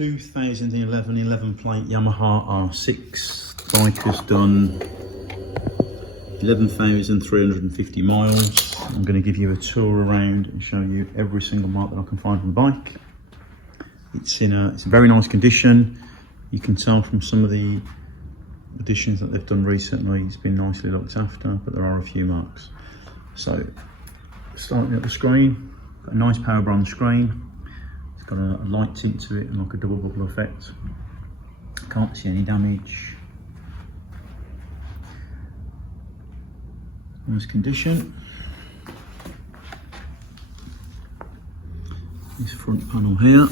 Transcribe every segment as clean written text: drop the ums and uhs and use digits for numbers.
2011 11 plate Yamaha R6. Bike has done 11,350 miles. I'm going to give you a tour around and show you every single mark that I can find on the bike. It's in a very nice condition. You can tell from some of the additions that they've done recently, it's been nicely looked after, but there are a few marks. So, starting at the screen, got a nice power bronze screen. It's got a light tint to it and like a double bubble effect. Can't see any damage. Nice condition. This front panel here.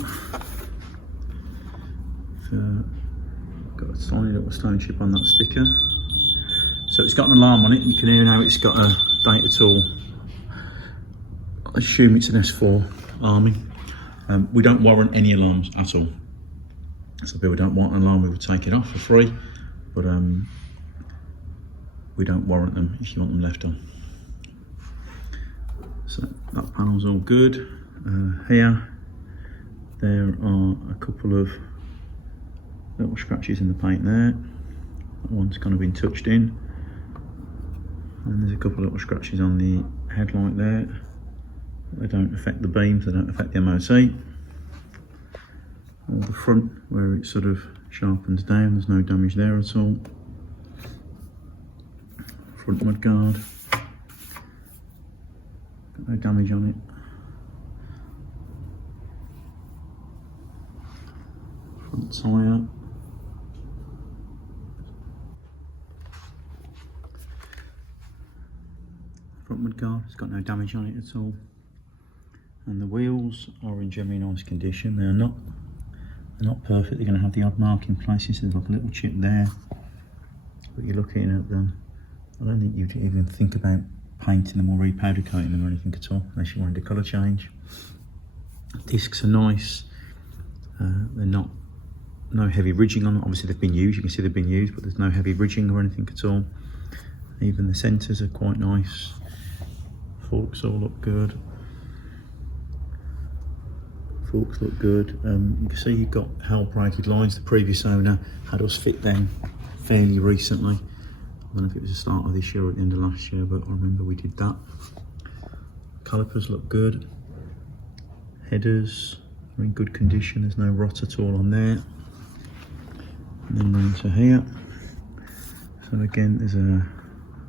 Got a tiny little stone chip on that sticker. So it's got an alarm on it. You can hear now it's got a data tool. I assume it's an S4 arming. We don't warrant any alarms at all. So if people don't want an alarm, we would take it off for free. But we don't warrant them if you want them left on. So that panel's all good. Here, there are a couple of little scratches in the paint there. That one's kind of been touched in. And there's a couple of little scratches on the headlight there. They don't affect the beams, they don't affect the MOT. Or the front, where it sort of sharpens down, there's no damage there at all. Front mud guard. Got no damage on it. Front tyre. Front mud guard, it's got no damage on it at all. And the wheels are in generally nice condition. They're not perfect. They're going to have the odd mark in places. There's like a little chip there. But you're looking at them. I don't think you'd even think about painting them or repowder coating them or anything at all, unless you wanted a colour change. Discs are nice. They're not no heavy ridging on them. Obviously they've been used. You can see they've been used, but there's no heavy ridging or anything at all. Even the centres are quite nice. Forks all look good. Forks look good. You can see you've got held braided lines. The previous owner had us fit them fairly recently. I don't know if it was the start of this year or at the end of last year, but I remember we did that. Calipers look good. Headers are in good condition. There's no rot at all on there. And then round to here. So again, there's a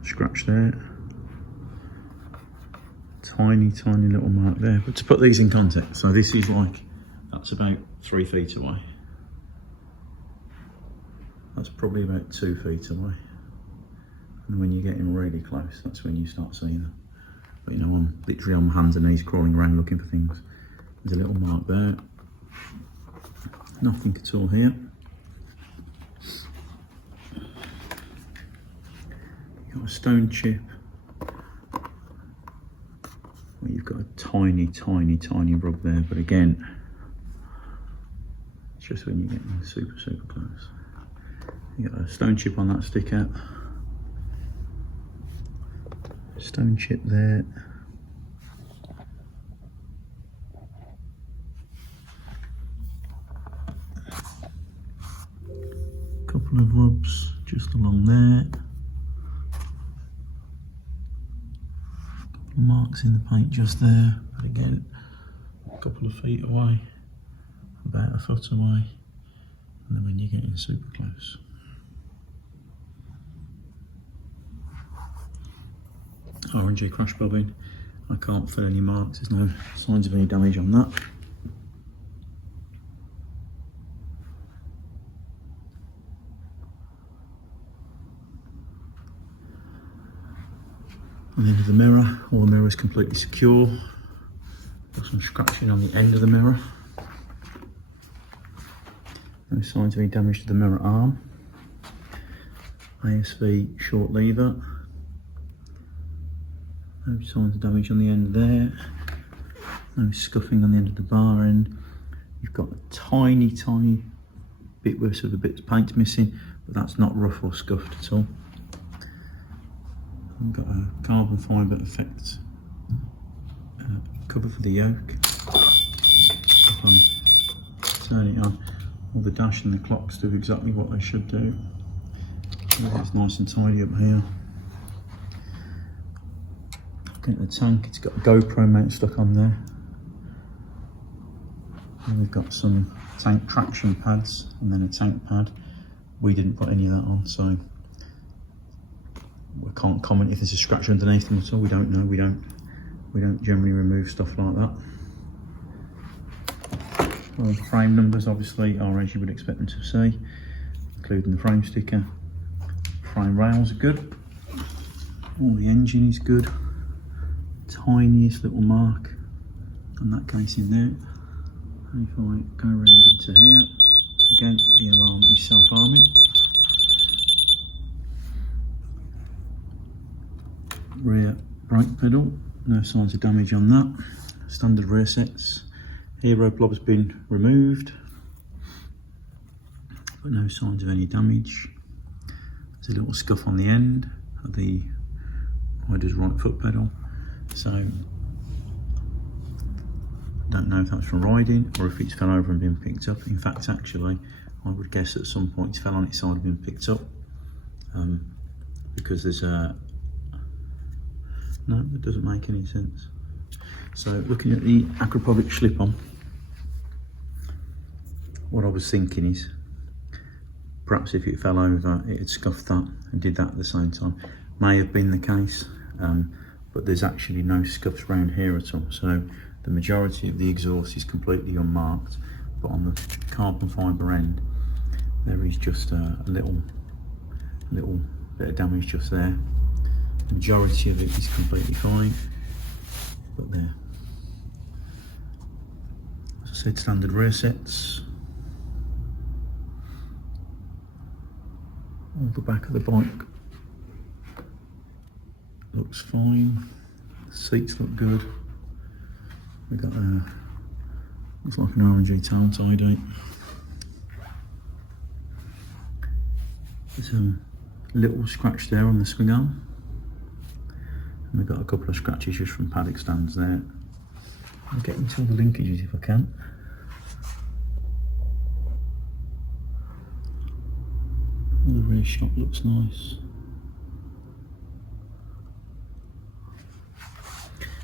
scratch there. Tiny little mark there. But to put these in context, so this is like, that's about 3 feet away. That's probably about 2 feet away. And when you're getting really close, that's when you start seeing them. But you know, I'm literally on my hands and knees crawling around looking for things. There's a little mark there. Nothing at all here. You've got a stone chip. Well, you've got a tiny rub there, but again, it's just when you're getting super close. You got a stone chip on that sticker. Stone chip there. Couple of rubs just along there. Marks in the paint just there, but again, a couple of feet away, about a foot away, and then when you're getting super close. Orangey crash bobbin. I can't feel any marks, there's no signs of any damage on that. On the end of the mirror, all the mirror is completely secure. Got some scratching on the end of the mirror. No signs of any damage to the mirror arm. ASV short lever. No signs of damage on the end there. No scuffing on the end of the bar end. You've got a tiny bit where sort of a bit of paint's missing, but that's not rough or scuffed at all. We've got a carbon fibre effect cover for the yoke. Turn it on. All the dash and the clocks do exactly what they should do. It's nice and tidy up here. Looking at the tank, it's got a GoPro mount stuck on there. And we've got some tank traction pads and then a tank pad. We didn't put any of that on, so we can't comment if there's a scratch underneath them at all. We don't know. We don't generally remove stuff like that. Well, the frame numbers obviously are as you would expect them to see, including the frame sticker. Frame rails are good. All the engine is good. Tiniest little mark on that casing there. And if I go around into here, again the alarm is self-arming. Rear brake pedal, no signs of damage on that. Standard rear sets. Hero blob has been removed, but no signs of any damage. There's a little scuff on the end of the rider's right foot pedal, so don't know if that's from riding or if it's fell over and been picked up. In fact, actually, I would guess at some point it's fell on its side and been picked up, because there's a... No, it doesn't make any sense. So looking at the acropovic slip-on, what I was thinking is perhaps if it fell over it had scuffed that and did that at the same time. May have been the case, but there's actually no scuffs around here at all. So the majority of the exhaust is completely unmarked, but on the carbon fibre end there is just a little bit of damage just there. The majority of it is completely fine, but there. As I said, standard rear sets. All the back of the bike looks fine. The seats look good. We've got looks like an RNG tail tidy. There's a little scratch there on the swing arm. And we've got a couple of scratches just from paddock stands there. I'll get into all the linkages if I can. The rear shock looks nice.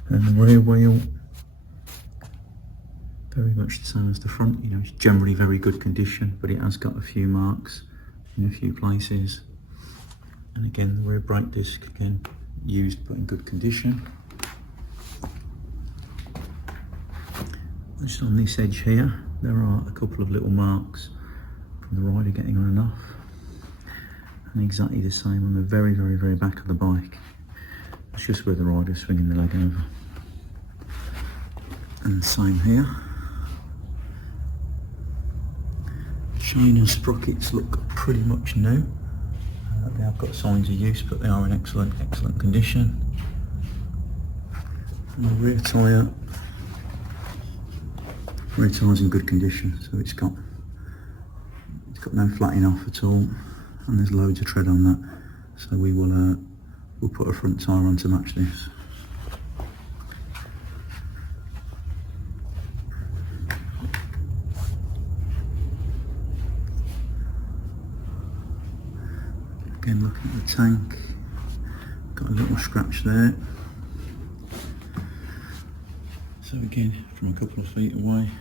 And the rear wheel, very much the same as the front. You know, it's generally very good condition, but it has got a few marks in a few places. And again, the rear brake disc, again, used but in good condition. Just on this edge here, there are a couple of little marks from the rider getting on and off, and exactly the same on the very back of the bike. It's just where the rider's swinging the leg over. And the same here. Chain and sprockets look pretty much new. They have got signs of use, but they are in excellent condition. And the rear tyre, tire's in good condition, so it's got no flatting off at all, and there's loads of tread on that. So we'll put a front tyre on to match this. Again, looking at the tank, got a little scratch there. So again, from a couple of feet away,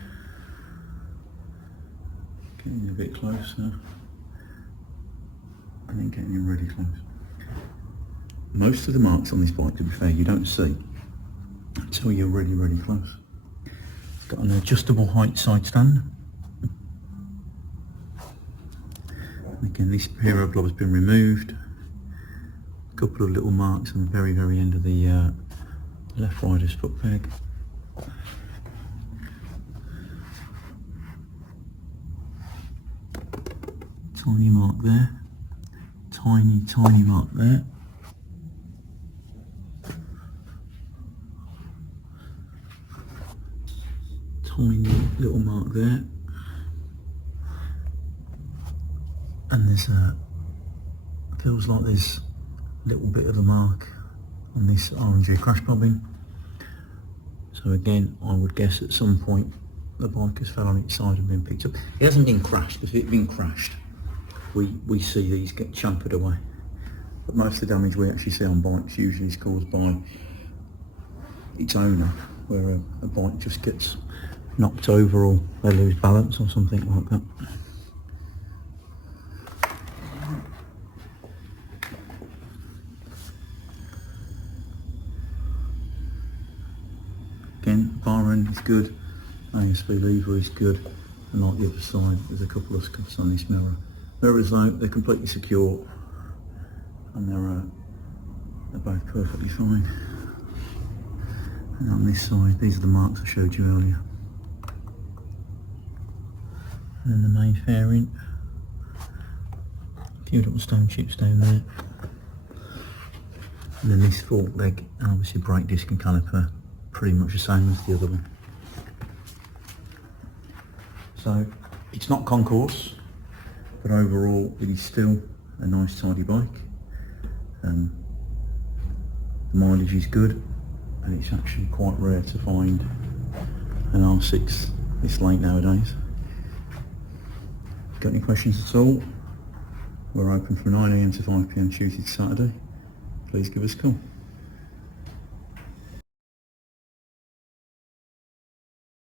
getting a bit closer, and then getting in really close. Most of the marks on this bike, to be fair, you don't see until you're really close. It's got an adjustable height side stand. Again, this hero blob has been removed. A couple of little marks on the very end of the left rider's foot peg. Tiny mark there. Tiny mark there. Tiny little mark there. And there's feels like there's a little bit of a mark on this RNG crash bobbin. So again, I would guess at some point the bike has fell on its side and been picked up. It hasn't been crashed. If it had been crashed, we see these get chamfered away. But most of the damage we actually see on bikes usually is caused by its owner, where a bike just gets knocked over or they lose balance or something like that. Again, bar end is good, ASB lever is good, and like the other side, there's a couple of scuffs on this mirror. Mirrors though, they're completely secure, and they're both perfectly fine. And on this side, these are the marks I showed you earlier. And then the main fairing, a few little stone chips down there. And then this fork leg, and obviously brake disc and caliper, pretty much the same as the other one. So it's not concourse, but overall it is still a nice tidy bike. The mileage is good, and it's actually quite rare to find an R6 this late nowadays. Got any questions at all? We're open from 9 AM to 5 PM Tuesday to Saturday. Please give us a call.